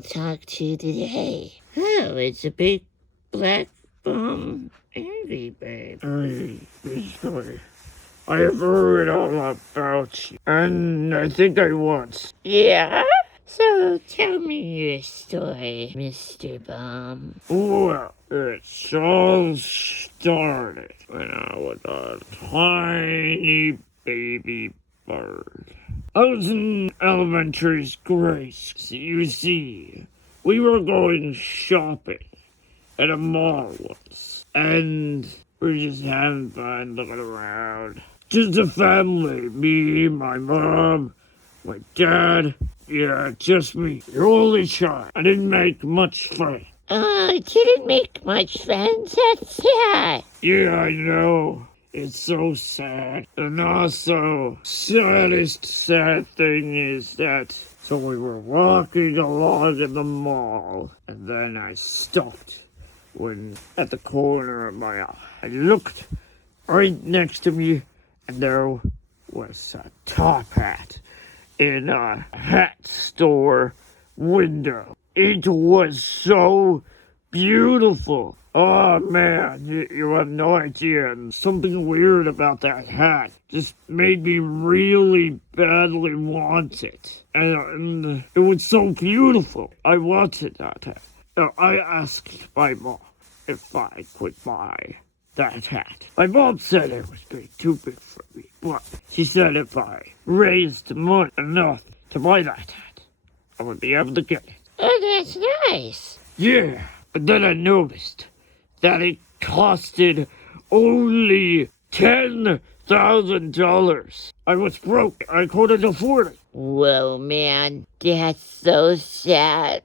I'll talk to you today. Oh, it's a big black bum angry babe. Sorry. I have heard all about you, and I think I once. Yeah? So tell me your story, Mr. Bum. Well, it all started when I was a tiny baby bird. I was in elementary grade. You see, we were going shopping at a mall once, and we were just having fun looking around. Just a family, me, my mom, my dad. Yeah, just me, the only child. I didn't make much friends. I didn't make much friends, that's sad. Yeah, I know. It's so sad. And also, saddest sad thing is that, so we were walking along in the mall, and then I stopped when at the corner of my eye. I looked right next to me, and there was a top hat in a hat store window. It was so beautiful. Oh man, you have no idea. And something weird about that hat just made me really badly want it. And it was so beautiful. I wanted that hat. So I asked my mom if I could buy that hat. My mom said it was too big for me, but she said if I raised money enough to buy that hat, I would be able to get it. Oh, that's nice. Yeah, but then I noticed that it costed only $10,000. I was broke. I couldn't afford it. Whoa, man, that's so sad.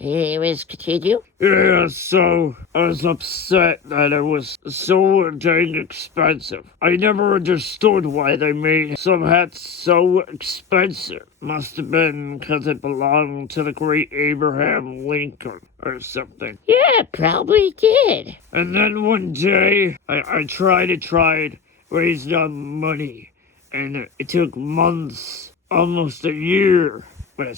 Anyways, continue. Yeah, so I was upset that it was so dang expensive. I never understood why they made some hats so expensive. Must have been because it belonged to the great Abraham Lincoln or something. Yeah, probably did. And then one day, I tried raising up money, and it took months, almost a year, but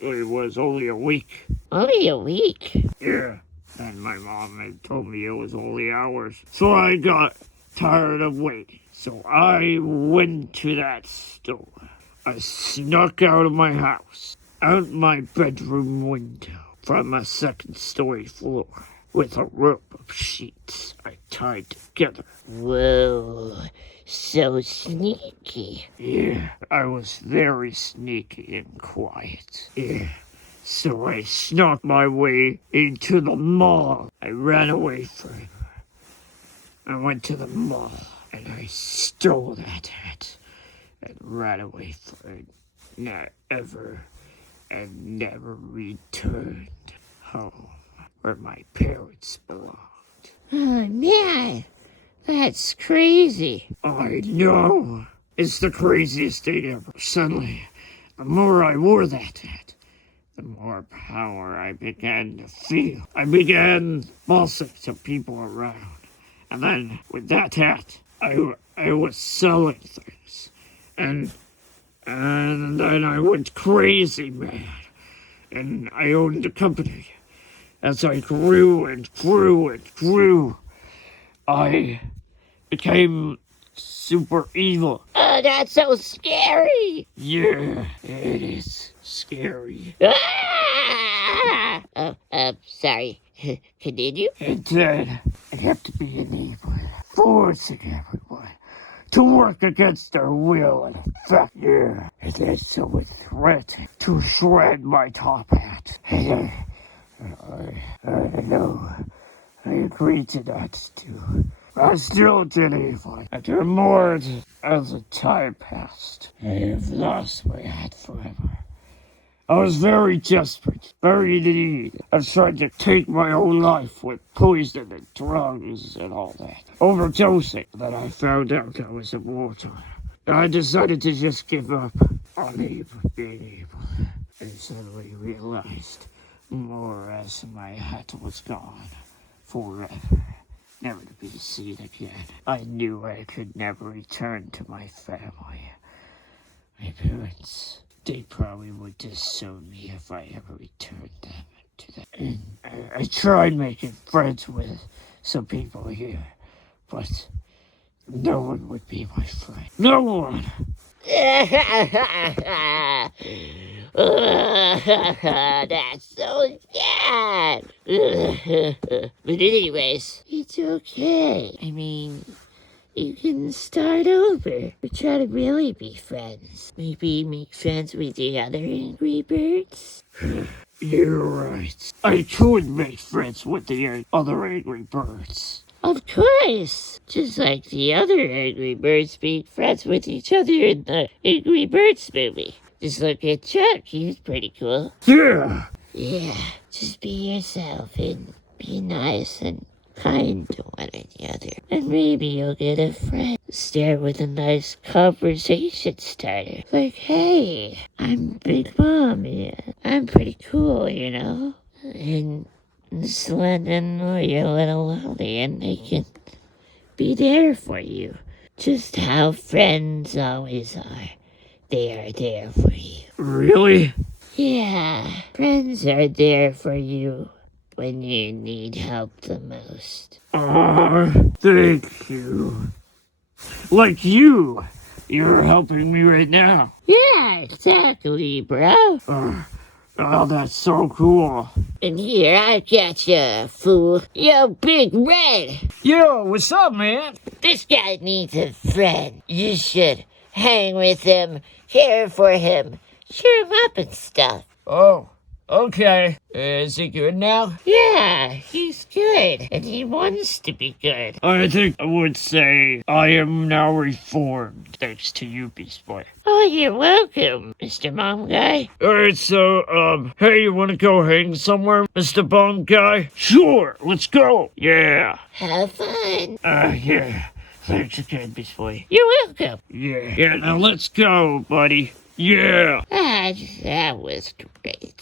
it was only a week. Only a week? Yeah, and my mom had told me it was only hours. So I got tired of waiting. So I went to that store. I snuck out of my house, out my bedroom window, from a second-story floor, with a rope of sheets I tied together. Whoa, so sneaky. Yeah, I was very sneaky and quiet. Yeah. So I snuck my way into the mall. I ran away from her. I went to the mall and I stole that hat and ran away from it. Never returned home where my parents belonged. Oh, man, that's crazy. I know. It's the craziest thing ever. Suddenly, the more I wore that hat, the more power I began to feel. I began bossing to people around. And then, with that hat, I was selling things. And then I went crazy mad. And I owned a company. As I grew and grew and grew, I became super evil. Oh, that's so scary. Yeah, it is scary. Ah! Sorry. Continue? And then I'd have to be an evil, forcing everyone to work against their will and effect. Yeah, and then someone threatened to shred my top hat. And I know I agreed to that too. I still did evil. I did more as the time passed. I have lost my hat forever. I was very desperate, very in need. I tried to take my own life with poison and drugs and all that. Overdosing. Then I found out I was immortal. I decided to just give up on being evil. And suddenly realized more as my hat was gone forever. Never to be seen again. I knew I could never return to my family. My parents They probably would disown me if I ever returned them to that. And I tried making friends with some people here, but no one would be my friend. No one! That's so sad. But anyways, it's okay. I mean, you can start over. We try to really be friends. Maybe make friends with the other Angry Birds. You're right. I could make friends with the other Angry Birds. Of course! Just like the other Angry Birds being friends with each other in the Angry Birds movie. Just look at Chuck, he's pretty cool. Yeah! Yeah, just be yourself and be nice and kind to one another. And maybe you'll get a friend. Start with a nice conversation starter. Like, hey, I'm Big Mom, yeah. I'm pretty cool, you know? And just let them know you're a little lonely and they can be there for you. Just how friends always are. They are there for you. Really? Yeah, friends are there for you when you need help the most. Thank you. Like you. You're helping me right now. Yeah, exactly, bro. Oh, that's so cool. And here, I got you, fool. Yo, Big Red. Yo, what's up, man? This guy needs a friend. You should hang with him, care for him, cheer him up and stuff. Oh, okay. Is he good now? Yeah, he's good, and he wants to be good. I think I would say I am now reformed, thanks to you, Beast Boy. Oh, you're welcome, Mr. Mom Guy. Alright, so, hey, you wanna go hang somewhere, Mr. Bum Guy? Sure, let's go! Yeah. Have fun. Yeah. Thanks again, Beast Boy. You're welcome. Yeah. Yeah, now let's go, buddy. Yeah. Ah, that was great.